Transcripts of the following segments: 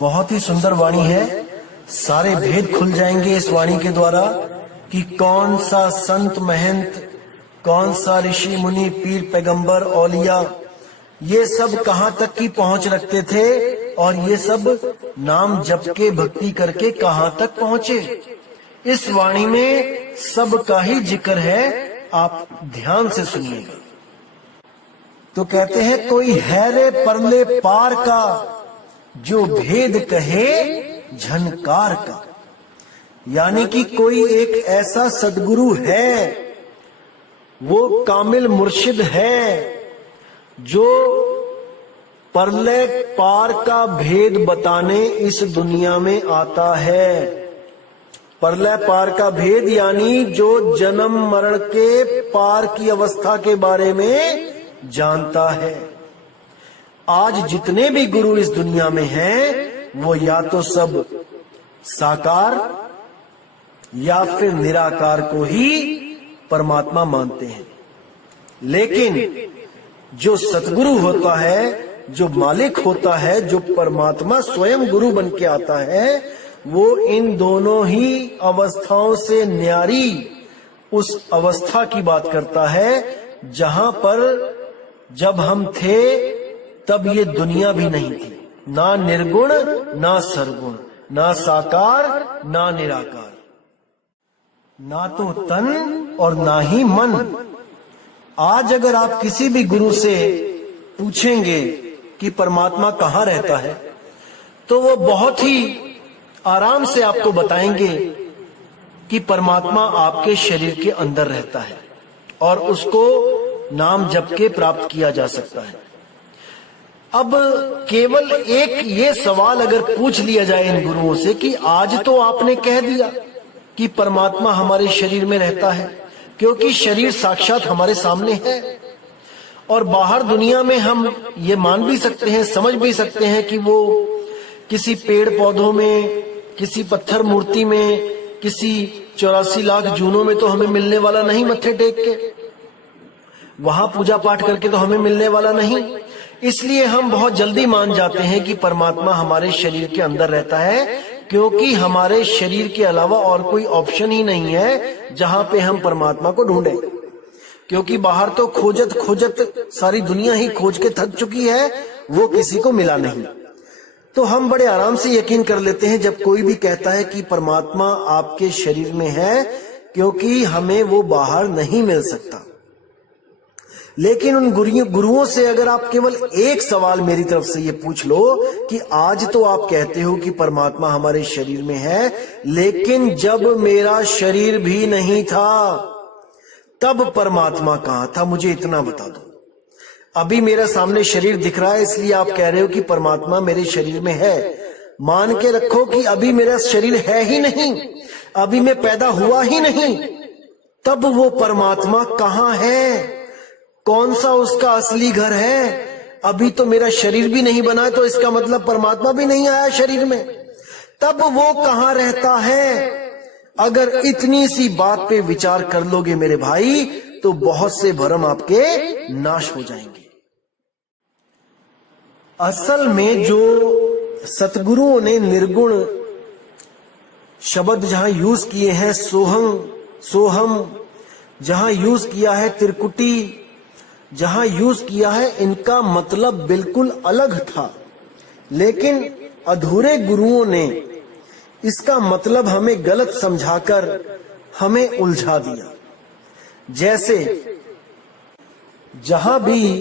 बहुत ही सुंदर वाणी है। सारे भेद खुल जाएंगे इस वाणी के द्वारा कि कौन सा संत महंत, कौन सा ऋषि मुनि, पीर पैगंबर, औलिया, ये सब कहाँ तक की पहुंच रखते थे और ये सब नाम जप के भक्ति करके कहाँ तक पहुंचे। इस वाणी में सब का ही जिक्र है, आप ध्यान से सुनिएगा। तो कहते हैं कोई है रे परले पार का, जो भेद कहे झनकार का। यानी कि कोई एक ऐसा सदगुरु है, वो कामिल मुर्शिद है, जो परले पार का भेद बताने इस दुनिया में आता है। परले पार का भेद यानी जो जन्म मरण के पार की अवस्था के बारे में जानता है। आज जितने भी गुरु इस दुनिया में हैं, वो या तो सब साकार या फिर निराकार को ही परमात्मा मानते हैं। लेकिन जो सतगुरु होता है, जो मालिक होता है, जो परमात्मा स्वयं गुरु बन के आता है, वो इन दोनों ही अवस्थाओं से न्यारी उस अवस्था की बात करता है जहां पर जब हम थे तब ये दुनिया भी नहीं थी। ना निर्गुण ना सरगुण, ना साकार ना निराकार, ना तो तन और ना ही मन। आज अगर आप किसी भी गुरु से पूछेंगे कि परमात्मा कहाँ रहता है, तो वो बहुत ही आराम से आपको बताएंगे कि परमात्मा आपके शरीर के अंदर रहता है और उसको नाम जप के प्राप्त किया जा सकता है। अब केवल एक ये सवाल अगर पूछ लिया जाए इन गुरुओं से कि आज तो आपने कह दिया कि परमात्मा हमारे शरीर में रहता है, क्योंकि शरीर साक्षात हमारे सामने है और बाहर दुनिया में हम ये मान भी सकते हैं, समझ भी सकते हैं कि वो किसी पेड़ पौधों में, किसी पत्थर मूर्ति में, किसी 84 लाख जूनों में तो हमें मिलने वाला नहीं, मत्थे टेक के वहां पूजा पाठ करके तो हमें मिलने वाला नहीं। इसलिए हम बहुत जल्दी मान जाते हैं कि परमात्मा हमारे शरीर के अंदर रहता है, क्योंकि हमारे शरीर के अलावा और कोई ऑप्शन ही नहीं है जहां पे हम परमात्मा को ढूंढें। क्योंकि बाहर तो खोजत खोजत सारी दुनिया ही खोज के थक चुकी है, वो किसी को मिला नहीं। तो हम बड़े आराम से यकीन कर लेते हैं जब कोई भी कहता है कि परमात्मा आपके शरीर में है, क्योंकि हमें वो बाहर नहीं मिल सकता। लेकिन उन गुरुओं से अगर आप केवल एक सवाल मेरी तरफ से ये पूछ लो कि आज तो आप कहते हो कि परमात्मा हमारे शरीर में है, लेकिन जब मेरा शरीर भी नहीं था तब परमात्मा कहाँ था, मुझे इतना बता दो। अभी मेरा सामने शरीर दिख रहा है, इसलिए आप कह रहे हो कि परमात्मा मेरे शरीर में है। मान के रखो कि अभी मेरा शरीर है ही नहीं, अभी मैं पैदा हुआ ही नहीं, तब वो परमात्मा कहाँ है? कौन सा उसका असली घर है? अभी तो मेरा शरीर भी नहीं बना, तो इसका मतलब परमात्मा भी नहीं आया शरीर में। तब वो कहाँ रहता है? अगर इतनी सी बात पे विचार कर लोगे मेरे भाई, तो बहुत से भ्रम आपके नाश हो जाएंगे। असल में जो सतगुरुओं ने निर्गुण शब्द जहां यूज किए हैं, सोहम सोहम जहां यूज किया है, त्रिकुटी जहां यूज किया है, इनका मतलब बिल्कुल अलग था। लेकिन अधूरे गुरुओं ने इसका मतलब हमें गलत समझाकर हमें उलझा दिया। जैसे जहां भी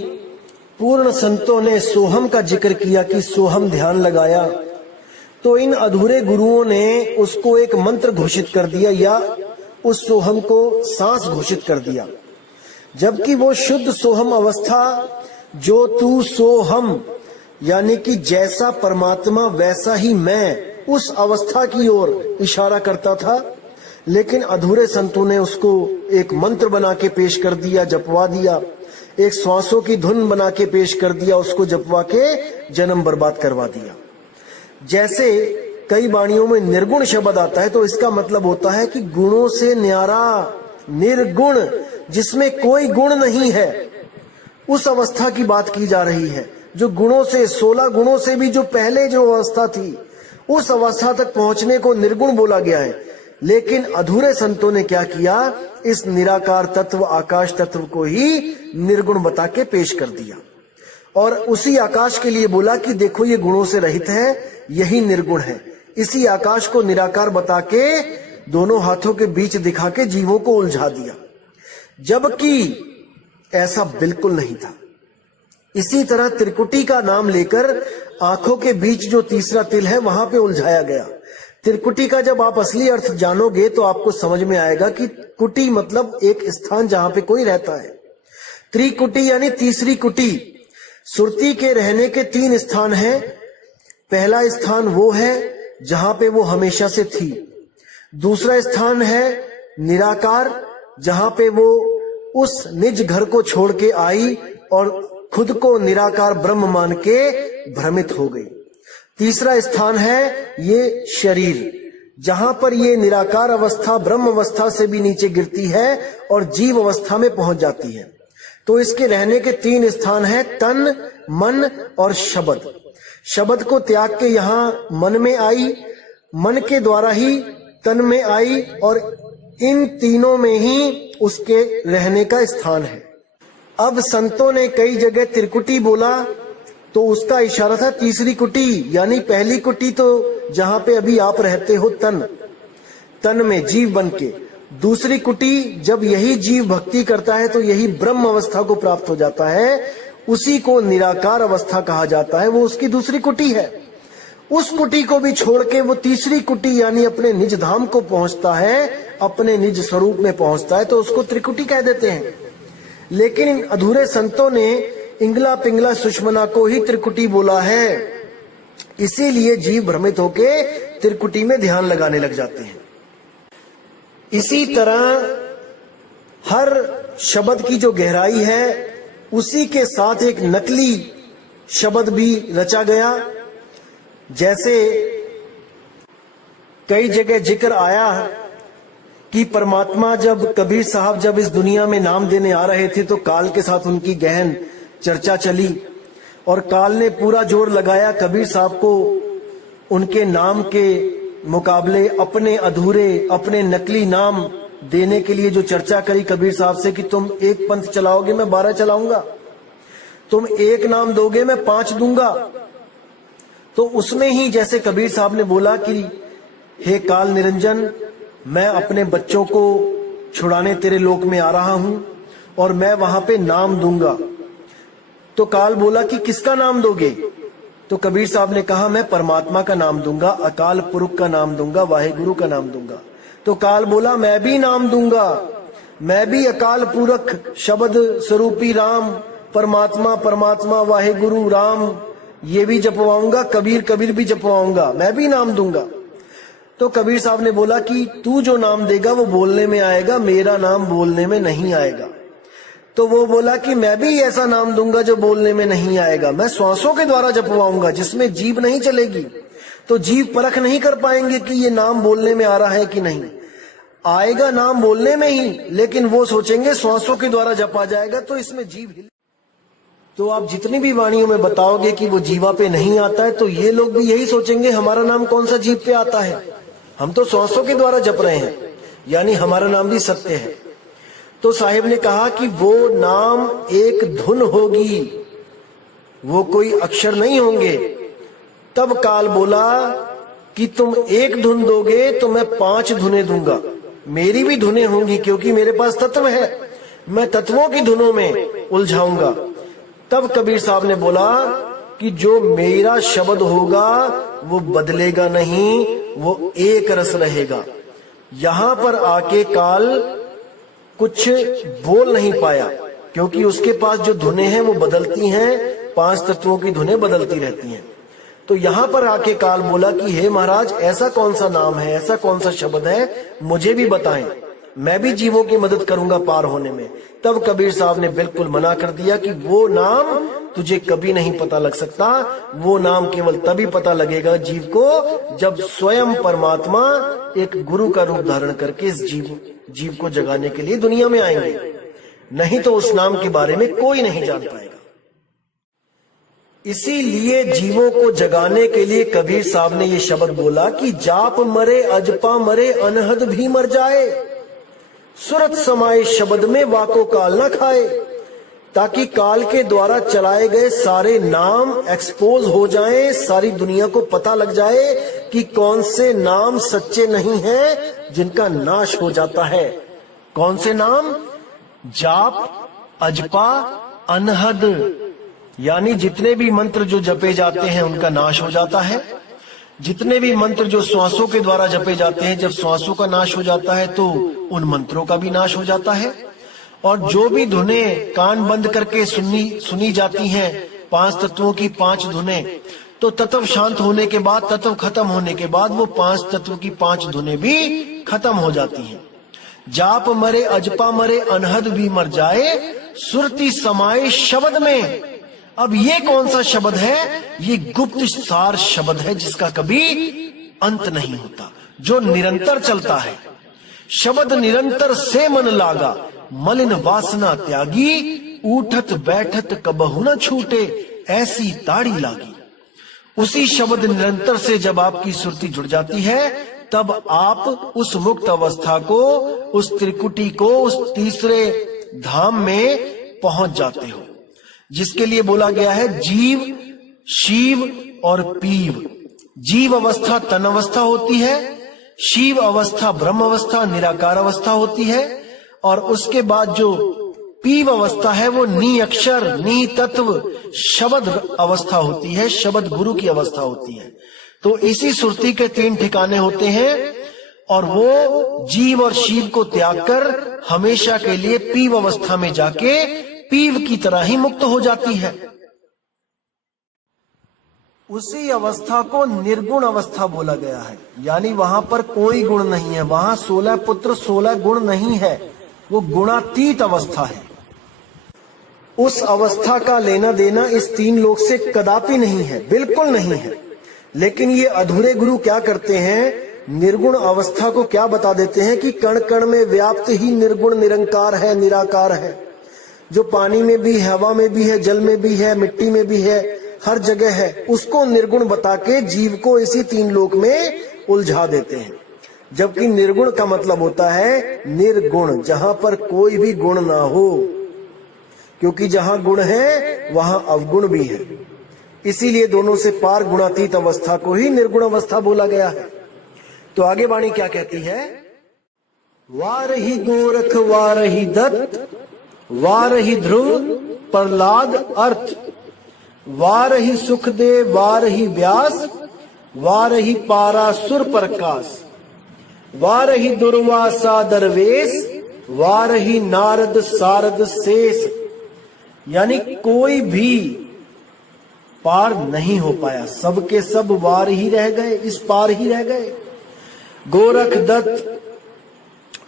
पूर्ण संतों ने सोहम का जिक्र किया कि सोहम ध्यान लगाया, तो इन अधूरे गुरुओं ने उसको एक मंत्र घोषित कर दिया या उस सोहम को सांस घोषित कर दिया। जबकि वो शुद्ध सोहम अवस्था, जो तू सोहम यानी कि जैसा परमात्मा वैसा ही मैं, उस अवस्था की ओर इशारा करता था। लेकिन अधूरे संतों ने उसको एक मंत्र बना के पेश कर दिया, जपवा दिया, एक श्वासों की धुन बना के पेश कर दिया, उसको जपवा के जन्म बर्बाद करवा दिया। जैसे कई वाणियों में निर्गुण शब्द आता है, तो इसका मतलब होता है कि गुणों से न्यारा, निर्गुण, जिसमें कोई गुण नहीं है, उस अवस्था की बात की जा रही है। जो गुणों से 16 गुणों से भी जो पहले जो अवस्था थी, उस अवस्था तक पहुंचने को निर्गुण बोला गया है। लेकिन अधूरे संतों ने क्या किया, इस निराकार तत्व आकाश तत्व को ही निर्गुण बता के पेश कर दिया और उसी आकाश के लिए बोला कि देखो ये गुणों से रहित है, यही निर्गुण है। इसी आकाश को निराकार बता के दोनों हाथों के बीच दिखा के जीवों को उलझा दिया, जबकि ऐसा बिल्कुल नहीं था। इसी तरह त्रिकुटी का नाम लेकर आंखों के बीच जो तीसरा तिल है वहां पे उलझाया गया। त्रिकुटी का जब आप असली अर्थ जानोगे तो आपको समझ में आएगा कि कुटी मतलब एक स्थान जहां पे कोई रहता है। त्रिकुटी यानी तीसरी कुटी। सुरती के रहने के 3 स्थान हैं। पहला स्थान वो है जहां पे वो हमेशा से थी। दूसरा स्थान है निराकार, जहां पे वो उस निज घर को छोड़ के आई और खुद को निराकार ब्रह्म मान के भ्रमित हो गई। तीसरा स्थान है ये शरीर, जहां पर ये निराकार अवस्था ब्रह्म अवस्था से भी नीचे गिरती है और जीव अवस्था में पहुंच जाती है। तो इसके रहने के 3 स्थान है, तन, मन और शब्द। शब्द को त्याग के यहां मन में आई, मन के द्वारा ही तन में आई और इन तीनों में ही उसके रहने का स्थान है। अब संतों ने कई जगह त्रिकुटी बोला तो उसका इशारा था तीसरी कुटी, यानी पहली कुटी तो जहां पे अभी आप रहते हो तन में जीव बन के। दूसरी कुटी जब यही जीव भक्ति करता है तो यही ब्रह्म अवस्था को प्राप्त हो जाता है, उसी को निराकार अवस्था कहा जाता है, वो उसकी दूसरी कुटी है। उस कुटी को भी छोड़ के वो तीसरी कुटी यानी अपने निज धाम को पहुंचता है, अपने निज स्वरूप में पहुंचता है, तो उसको त्रिकुटी कह देते हैं। लेकिन इन अधूरे संतों ने इंगला पिंगला सुषमना को ही त्रिकुटी बोला है, इसीलिए जीव भ्रमित होके त्रिकुटी में ध्यान लगाने लग जाते हैं। इसी तरह हर शब्द की जो गहराई है उसी के साथ एक नकली शब्द भी रचा गया। जैसे कई जगह जिक्र आया कि परमात्मा जब कबीर साहब जब इस दुनिया में नाम देने आ रहे थे तो काल के साथ उनकी गहन चर्चा चली और काल ने पूरा जोर लगाया कबीर साहब को उनके नाम के मुकाबले अपने अधूरे अपने नकली नाम देने के लिए जो चर्चा करी कबीर साहब से कि तुम एक पंथ चलाओगे मैं 12 चलाऊंगा, तुम एक नाम दोगे मैं 5 दूंगा। तो उसमें ही जैसे कबीर साहब ने बोला कि हे काल निरंजन, मैं अपने बच्चों को छुड़ाने तेरे लोक में आ रहा हूं और मैं वहां पे नाम दूंगा। तो काल बोला कि किसका नाम दोगे? तो कबीर साहब ने कहा मैं परमात्मा का नाम दूंगा, अकाल पुरुष का नाम दूंगा, वाहेगुरु का नाम दूंगा। तो काल बोला मैं भी नाम दूंगा, मैं भी अकाल पुरख शब्द स्वरूपी राम परमात्मा परमात्मा वाहेगुरु राम ये भी जपवाऊंगा, कबीर कबीर भी जपवाऊंगा, मैं भी नाम दूंगा। तो कबीर साहब ने बोला कि तू जो नाम देगा वो बोलने में आएगा, मेरा नाम बोलने में नहीं आएगा। तो वो बोला कि मैं भी ऐसा नाम दूंगा जो बोलने में नहीं आएगा, मैं श्वासों के द्वारा जपवाऊंगा जिसमें जीभ नहीं चलेगी, तो जीभ परख नहीं कर पाएंगे कि ये नाम बोलने में आ रहा है कि नहीं। आएगा नाम बोलने में ही, लेकिन वो सोचेंगे श्वासों के द्वारा जपा जाएगा तो इसमें जीभ हिल। तो आप जितनी भी वाणियों में बताओगे कि वो जीवा पे नहीं आता है तो ये लोग भी यही सोचेंगे हमारा नाम कौन सा जीभ पे आता है, हम तो श्वासों के द्वारा जप रहे हैं, यानी हमारा नाम भी सत्य है। तो साहिब ने कहा कि वो नाम एक धुन होगी, वो कोई अक्षर नहीं होंगे। तब काल बोला कि तुम एक धुन दोगे तो मैं 5 धुनें दूंगा, मेरी भी धुनें होंगी क्योंकि मेरे पास तत्व है, मैं तत्वों की धुनों में उलझाऊंगा। तब कबीर साहब ने बोला कि जो मेरा शब्द होगा वो बदलेगा नहीं, वो एक रस रहेगा। यहां पर आके काल कुछ बोल नहीं पाया क्योंकि उसके पास जो धुनें हैं वो बदलती हैं, 5 तत्वों की धुनें बदलती रहती हैं। तो यहां पर आके काल बोला कि हे महाराज, ऐसा कौन सा नाम है, ऐसा कौन सा शब्द है, मुझे भी बताएं, मैं भी जीवों की मदद करूंगा पार होने में। तब कबीर साहब ने बिल्कुल मना कर दिया कि वो नाम तुझे कभी नहीं पता लग सकता, वो नाम केवल तभी पता लगेगा जीव को जब स्वयं परमात्मा एक गुरु का रूप धारण करके इस जीव को जगाने के लिए दुनिया में आएंगे, नहीं तो उस नाम के बारे में कोई नहीं जान पाएगा। इसीलिए जीवों को जगाने के लिए कबीर साहब ने ये शब्द बोला कि जाप मरे अजपा मरे अनहद भी मर जाए, सुरत समाये शब्द में वाको काल न खाए, ताकि काल के द्वारा चलाए गए सारे नाम एक्सपोज हो जाएं, सारी दुनिया को पता लग जाए कि कौन से नाम सच्चे नहीं हैं जिनका नाश हो जाता है। कौन से नाम? जाप, अजपा, अनहद, यानी जितने भी मंत्र जो जपे जाते हैं उनका नाश हो जाता है। जितने भी मंत्र जो श्वासों के द्वारा जपे जाते हैं, जब श्वासों का नाश हो जाता है तो उन मंत्रों का भी नाश हो जाता है। और जो भी धुनें कान बंद करके सुनी जाती हैं, 5 तत्वों की 5 धुनें, तो तत्व शांत होने के बाद, तत्व खत्म होने के बाद वो 5 तत्व की 5 धुनें भी खत्म हो जाती हैं। जाप मरे अजपा मरे अनहद भी मर जाए, सुरती समाये शब्द में। अब ये कौन सा शब्द है? ये गुप्त सार शब्द है जिसका कभी अंत नहीं होता, जो निरंतर चलता है। शब्द निरंतर से मन लागा, मलिन वासना त्यागी, उठत बैठत कबहु न छूटे, ऐसी ताड़ी लागी। उसी शब्द निरंतर से जब आपकी सुरती जुड़ जाती है, तब आप उस मुक्त अवस्था को, उस त्रिकुटी को, उस तीसरे धाम में पहुंच जाते हो, जिसके लिए बोला गया है जीव, शिव और पीव। जीव अवस्था तन अवस्था होती है, शिव अवस्था ब्रह्म अवस्था निराकार अवस्था होती है, और उसके बाद जो पीव अवस्था है वो नी अक्षर नी तत्व शब्द अवस्था होती है, शब्द गुरु की अवस्था होती है। तो इसी सुरती के 3 ठिकाने होते हैं, और वो जीव और शिव को त्याग कर हमेशा के लिए पीव अवस्था में जाके पीव की तरह ही मुक्त हो जाती है। उसी अवस्था को निर्गुण अवस्था बोला गया है, यानी वहां पर कोई गुण नहीं है, वहां 16 पुत्र 16 गुण नहीं है, वो गुणातीत अवस्था है। उस अवस्था का लेना देना इस 3 लोक से कदापि नहीं है, बिल्कुल नहीं है। लेकिन ये अधूरे गुरु क्या करते हैं? निर्गुण अवस्था को क्या बता देते हैं कि कण कण में व्याप्त ही निर्गुण निरंकार है, निराकार है, जो पानी में भी, हवा में भी है, जल में भी है, मिट्टी में भी है, हर जगह है। उसको निर्गुण बता के जीव को इसी 3 लोक में उलझा देते हैं। जबकि निर्गुण का मतलब होता है निर्गुण, जहां पर कोई भी गुण ना हो, क्योंकि जहां गुण है वहां अवगुण भी है। इसीलिए दोनों से पार गुणातीत अवस्था को ही निर्गुण अवस्था बोला गया है। तो आगे वाणी क्या कहती है? वारही गोरख वारही दत्त, वारही ध्रुव प्रहलाद अर्थ, वारही सुखदेव वारही व्यास, वारही पारासुर प्रकाश, वारही दुर्वासा दरवेश, वारही नारद सारद शेष। यानी कोई भी पार नहीं हो पाया, सबके सब वार ही रह गए, इस पार ही रह गए। गोरख दत्त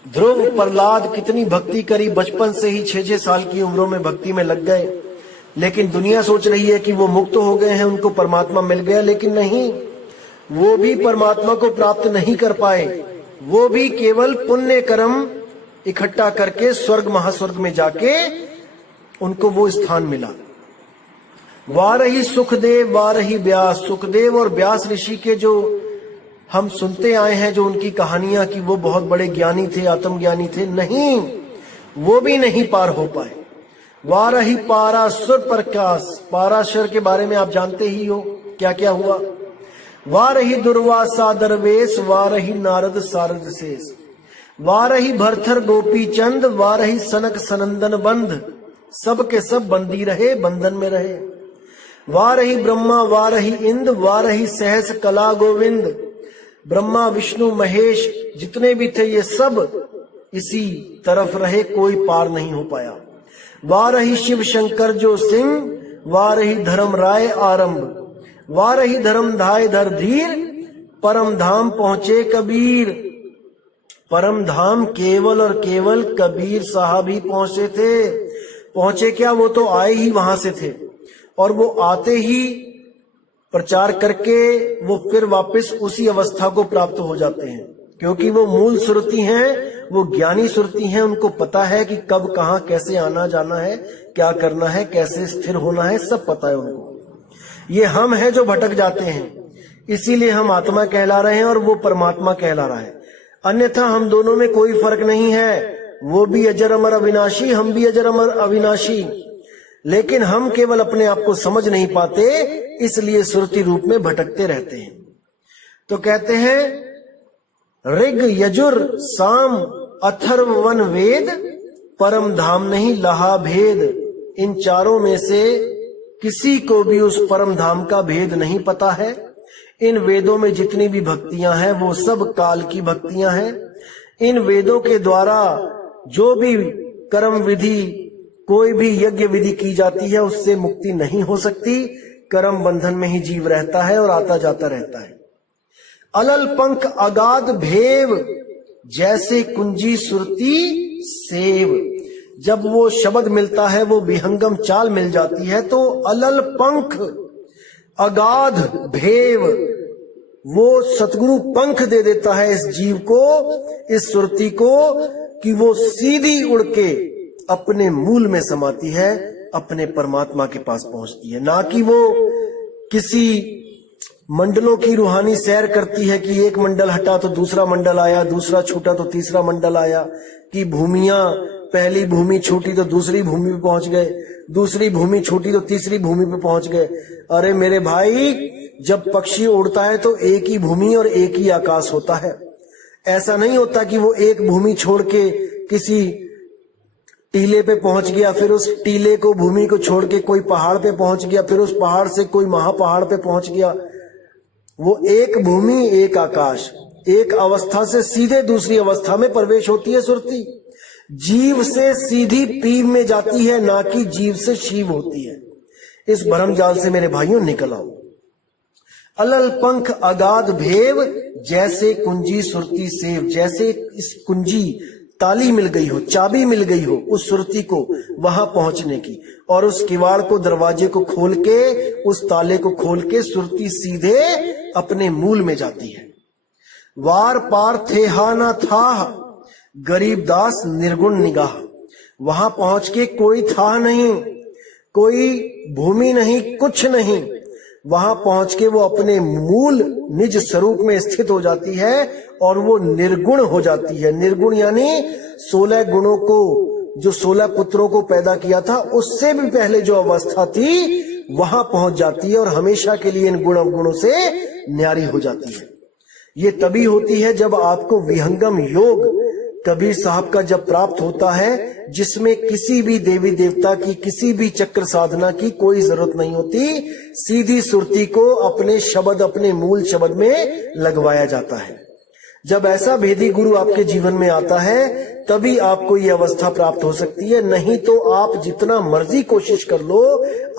ध्रुव प्रहलाद कितनी भक्ति करी, बचपन से ही 6-6 साल की उम्रों में भक्ति में लग गए, लेकिन दुनिया सोच रही है कि वो मुक्त हो गए हैं, उनको परमात्मा मिल गया, लेकिन नहीं, वो भी परमात्मा को प्राप्त नहीं कर पाए। वो भी केवल पुण्य कर्म इकट्ठा करके स्वर्ग महास्वर्ग में जाके उनको वो स्थान मिला। वारही सुखदेव वारही व्यास, सुखदेव और व्यास ऋषि के जो हम सुनते आए हैं, जो उनकी कहानियां कि वो बहुत बड़े ज्ञानी थे, आत्मज्ञानी थे, नहीं, वो भी नहीं पार हो पाए। वारही पारासुर प्रकाश, पाराशर के बारे में आप जानते ही हो क्या क्या हुआ। वारही दुर्वासा दरवेश, वारही नारद सारद शेष, वारही भरथर गोपी चंद, वारही सनक सनंदन बंध, सब के सब बंदी रहे, बंधन में रहे। वारही ब्रह्मा वारही इंद्र, वारही सहस कला गोविंद, ब्रह्मा विष्णु महेश जितने भी थे ये सब इसी तरफ रहे, कोई पार नहीं हो पाया। वारही शिव शंकर जो सिंह, वारही धर्म राय आरंभ, वारही धर्म धाय धर धीर, परम धाम पहुंचे कबीर। परम धाम केवल और केवल कबीर साहब ही पहुंचे थे। पहुंचे क्या, वो तो आए ही वहां से थे, और वो आते ही प्रचार करके वो फिर वापस उसी अवस्था को प्राप्त हो जाते हैं, क्योंकि वो मूल सुरती हैं, वो ज्ञानी सुरती हैं। उनको पता है कि कब कहाँ कैसे आना जाना है, क्या करना है, कैसे स्थिर होना है, सब पता है उनको। ये हम हैं जो भटक जाते हैं, इसीलिए हम आत्मा कहला रहे हैं और वो परमात्मा कहला रहा है। अन्यथा हम दोनों में कोई फर्क नहीं है। वो भी अजर अमर अविनाशी, हम भी अजर अमर अविनाशी, लेकिन हम केवल अपने आप को समझ नहीं पाते, इसलिए सुरती रूप में भटकते रहते हैं। तो कहते हैं ऋग यजुर साम अथर्व वन वेद परम धाम नहीं लहा भेद। इन चारों में से किसी को भी उस परम धाम का भेद नहीं पता है। इन वेदों में जितनी भी भक्तियां हैं वो सब काल की भक्तियां हैं। इन वेदों के द्वारा जो भी कर्म विधि, कोई भी यज्ञ विधि की जाती है, उससे मुक्ति नहीं हो सकती। कर्म बंधन में ही जीव रहता है और आता जाता रहता है। अलल पंख अगाध भेव जैसे कुंजी सुरती सेव। जब वो शब्द मिलता है, वो विहंगम चाल मिल जाती है, तो अलल पंख अगाध भेव, वो सतगुरु पंख दे देता है इस जीव को, इस सुरती को, कि वो सीधी उड़ के अपने मूल में समाती है, अपने परमात्मा के पास पहुंचती है। ना कि वो किसी मंडलों की रूहानी सैर करती है कि एक मंडल हटा तो दूसरा मंडल आया, दूसरा छूटा तो तीसरा मंडल आया, कि भूमियां, पहली भूमि छूटी तो दूसरी भूमि पे पहुंच गए, दूसरी भूमि छूटी तो तीसरी भूमि पे पहुंच गए। अरे मेरे भाई, जब पक्षी उड़ता है तो एक ही भूमि और एक ही आकाश होता है। ऐसा नहीं होता कि वो एक भूमि छोड़ के किसी टीले पे पहुंच गया, फिर उस टीले को, भूमि को छोड़ के कोई पहाड़ पे पहुंच गया, फिर उस पहाड़ से कोई महापहाड़ पे पहुंच गया। वो एक भूमि एक आकाश, एक अवस्था से सीधे दूसरी अवस्था में प्रवेश होती है सुरती। जीव से सीधी पीव में जाती है, ना कि जीव से शिव होती है। इस भरम जाल से मेरे भाइयों निकल आओ। अलल पंख अगाध भेव जैसे कुंजी सुरती सेव। जैसे इस कुंजी, ताली मिल गई हो, चाबी मिल गई हो उस सुरती को वहां पहुंचने की, और उस किवाड़ को, दरवाजे को खोल के, उस ताले को खोल के सुरती सीधे अपने मूल में जाती है। वार पार थे हा ना था गरीबदास निर्गुण निगाह। वहां पहुंच के कोई था नहीं, कोई भूमि नहीं, कुछ नहीं। वहां पहुंच के वो अपने मूल निज स्वरूप में स्थित हो जाती है और वो निर्गुण हो जाती है। निर्गुण यानी 16 गुणों को, जो 16 पुत्रों को पैदा किया था, उससे भी पहले जो अवस्था थी वहां पहुंच जाती है और हमेशा के लिए इन गुण अवगुणों से न्यारी हो जाती है। ये तभी होती है जब आपको विहंगम योग कबीर साहब का जब प्राप्त होता है, जिसमें किसी भी देवी देवता की, किसी भी चक्र साधना की कोई जरूरत नहीं होती। सीधी सुरती को अपने शब्द, अपने मूल शब्द में लगवाया जाता है। जब ऐसा भेदी गुरु आपके जीवन में आता है, तभी आपको ये अवस्था प्राप्त हो सकती है। नहीं तो आप जितना मर्जी कोशिश कर लो,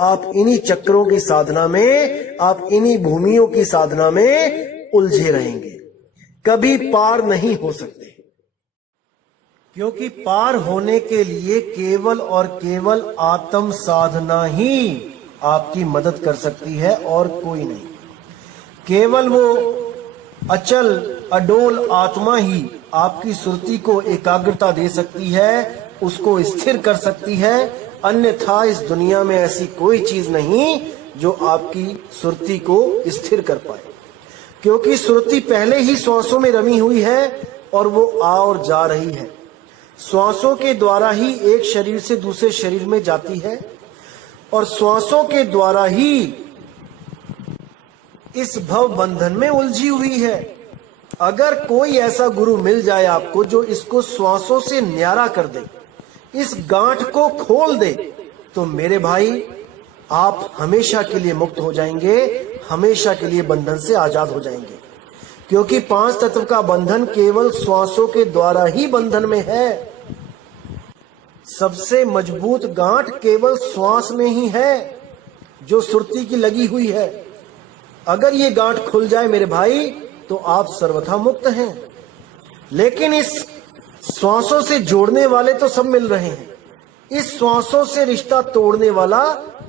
आप इन्हीं चक्रों की साधना में, आप इन्हीं भूमियों की साधना में उलझे रहेंगे, कभी पार नहीं हो सकते। क्योंकि पार होने के लिए केवल और केवल आत्म साधना ही आपकी मदद कर सकती है और कोई नहीं। केवल वो अचल अडोल आत्मा ही आपकी सुरती को एकाग्रता दे सकती है, उसको स्थिर कर सकती है। अन्यथा इस दुनिया में ऐसी कोई चीज नहीं जो आपकी सुरती को स्थिर कर पाए। क्योंकि सुरती पहले ही श्वासों में रमी हुई है और वो आ और जा रही है। श्वासों के द्वारा ही एक शरीर से दूसरे शरीर में जाती है और श्वासों के द्वारा ही इस भव बंधन में उलझी हुई है। अगर कोई ऐसा गुरु मिल जाए आपको जो इसको श्वासों से न्यारा कर दे, इस गांठ को खोल दे, तो मेरे भाई आप हमेशा के लिए मुक्त हो जाएंगे, हमेशा के लिए बंधन से आजाद हो जाएंगे। क्योंकि 5 तत्व का बंधन केवल श्वासों के द्वारा ही बंधन में है। सबसे मजबूत गांठ केवल श्वास में ही है जो सुरती की लगी हुई है। अगर ये गांठ खुल जाए मेरे भाई, तो आप सर्वथा मुक्त हैं। लेकिन इस श्वासों से जोड़ने वाले तो सब मिल रहे हैं, इस श्वासों से रिश्ता तोड़ने वाला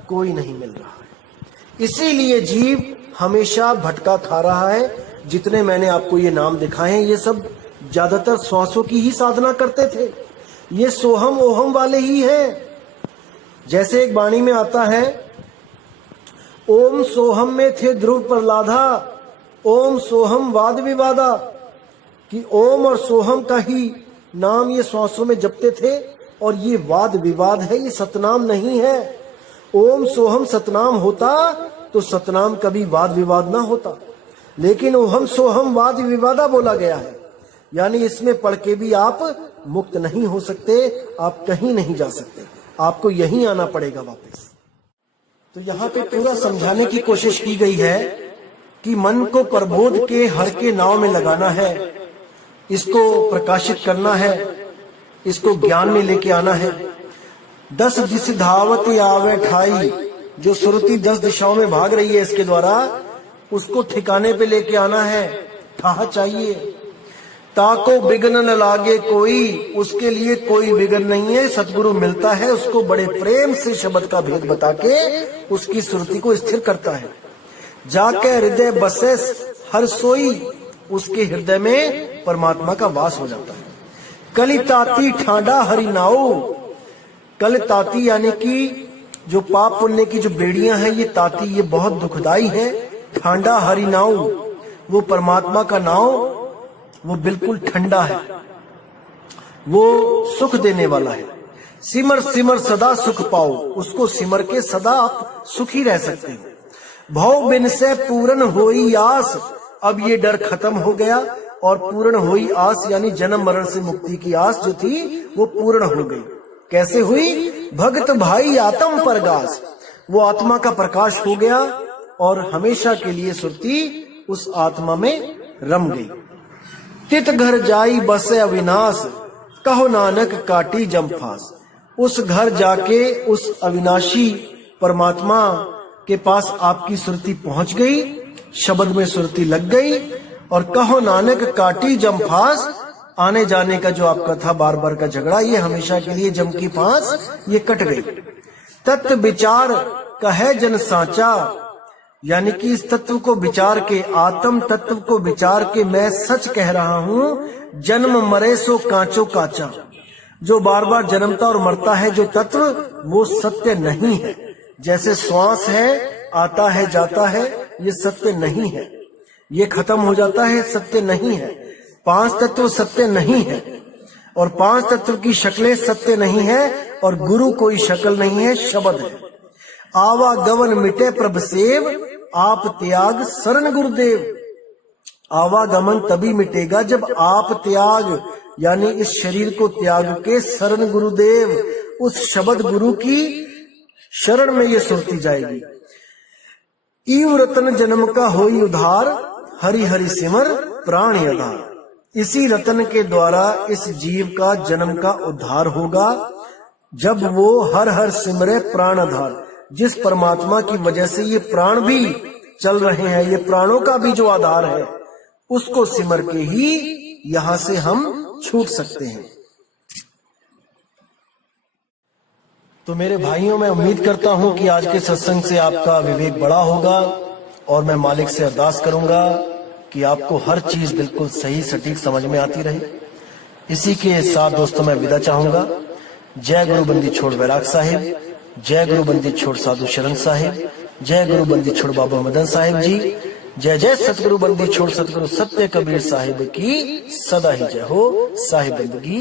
कोई नहीं मिल रहा है। इसीलिए जीव हमेशा भटका खा रहा है। जितने मैंने आपको ये नाम दिखाए हैं, ये सब ज्यादातर श्वासों की ही साधना करते थे। ये सोहम ओहम वाले ही हैं। जैसे एक वाणी में आता है, ओम सोहम में थे ध्रुव प्रहलादा, ओम सोहम वाद विवादा, कि ओम और सोहम का ही नाम ये श्वासों में जपते थे, और ये वाद विवाद है, ये सतनाम नहीं है। ओम सोहम सतनाम होता तो सतनाम कभी वाद विवाद ना होता, लेकिन ओहम सोहम वाद विवादा बोला गया है, यानी इसमें पढ़ के भी आप मुक्त नहीं हो सकते, आप कहीं नहीं जा सकते, आपको यहीं आना पड़ेगा वापस। तो यहाँ पे पूरा समझाने की कोशिश की गई है कि मन को प्रबोध के हर के नाव में लगाना है, इसको प्रकाशित करना है, इसको ज्ञान में लेके आना है। 10 दिश धावत आवे ठाई, जो सुरती 10 दिशाओं में भाग रही है इसके द्वारा, उसको ठिकाने पे लेके आना है, ठा चाहिए। ताको विघ्न न लागे कोई, उसके लिए कोई विघ्न नहीं है। सतगुरु मिलता है, उसको बड़े प्रेम से शब्द का भेद बता के उसकी सुरती को स्थिर करता है। जाके हृदय बसे हर सोई, उसके हृदय में परमात्मा का वास हो जाता है। कलिताती ठांडा हरि नाऊ, कलिताती यानी कि जो पाप पुण्य की जो बेड़ियां हैं, ये ताती, ये बहुत दुखदाई है। ठांडा हरि नाऊ, वो परमात्मा का नाव, वो बिल्कुल ठंडा है, वो सुख देने वाला है। सिमर सिमर सदा सुख पाओ, उसको सिमर के सदा आप सुखी रह सकते हैं। भव बिन से पूर्ण होई आस, अब ये डर खत्म हो गया और पूर्ण होई आस यानी जन्म मरण से मुक्ति की आस जो थी वो पूर्ण हो गई। कैसे हुई? भक्त भाई आत्म परगास, वो आत्मा का प्रकाश हो गया और हमेशा के लिए सुरती उस आत्मा में रम गई। तित घर जाई बसे अविनाश, कहो नानक काटी जमफास, उस घर जाके उस अविनाशी परमात्मा के पास आपकी सुरती पहुंच गई, शब्द में सुरती लग गई, और कहो नानक काटी जमफास, आने जाने का जो आपका था बार बार का झगड़ा, ये हमेशा के लिए जम की फांस ये कट गई। तत्व विचार कहे जन साचा, यानी कि इस तत्व को विचार के, आत्म तत्व को विचार के मैं सच कह रहा हूँ। जन्म मरे सो कांचो काचा, जो बार बार जन्मता और मरता है जो तत्व, वो सत्य नहीं है। जैसे श्वास है, आता है जाता है, ये सत्य नहीं है, ये खत्म हो जाता है, सत्य नहीं है। 5 तत्व सत्य नहीं है, और 5 तत्व की शक्लें सत्य नहीं है, और गुरु कोई शक्ल नहीं है, शब्द है। आवागमन मिटे प्रभ सेव, आप त्याग शरण गुरुदेव। आवागमन तभी मिटेगा जब आप त्याग, यानी इस शरीर को त्याग के शरण गुरुदेव, उस शब्द गुरु की शरण में ये सुरती जाएगी। ईव रतन जन्म का होई उधार, हरि हरि सिमर प्राण आधार। इसी रतन के द्वारा इस जीव का जन्म का उद्धार होगा जब वो हर हर सिमरे प्राण आधार। जिस परमात्मा की वजह से ये प्राण भी चल रहे हैं, ये प्राणों का भी जो आधार है, उसको सिमर के ही यहां से हम छूट सकते हैं। तो मेरे भाइयों, मैं उम्मीद करता हूं कि आज के सत्संग से आपका विवेक बड़ा होगा, और मैं मालिक से अरदास करूंगा कि आपको हर चीज बिल्कुल सही सटीक समझ में आती रहे। इसी के साथ दोस्तों मैं विदा चाहूंगा। जय गुरु बंदी छोड़ बैराग साहिब, जय गुरु बंदी छोड़ साधु शरण साहिब, जय गुरु बंदी छोड़ बाबा मदन साहिब जी, जय जय सतगुरु बंदी छोड़ सतगुरु सत्य कबीर साहिब की सदा ही जय हो। साहिब बंदगी